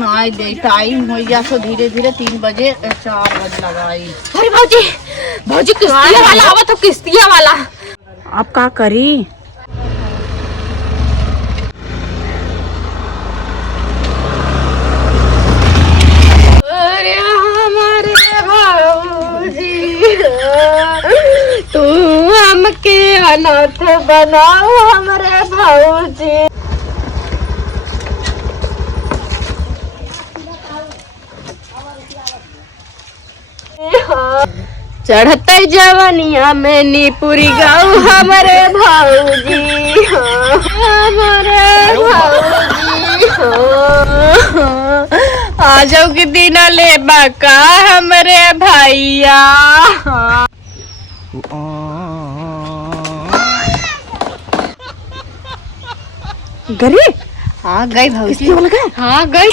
नहीं दे टाइम हो गया तो धीरे धीरे 3 बजे 4 बजे लगाई। अरे भौजी भौजी किस्तिया वाला आवा तो किस्तिया वाला आप का करी? अरे हमारे भौजी तू हमके अनाथ बनाओ हमारे भौजी। चढ़ते जवनिया में नीपुरी गाँव हमारे भौजी हमारे भौजी आ जाओ कि दिन ले बाका हमारे भैया। गरी हाँ गई भौजी। किसकी बोल गए? हाँ गई।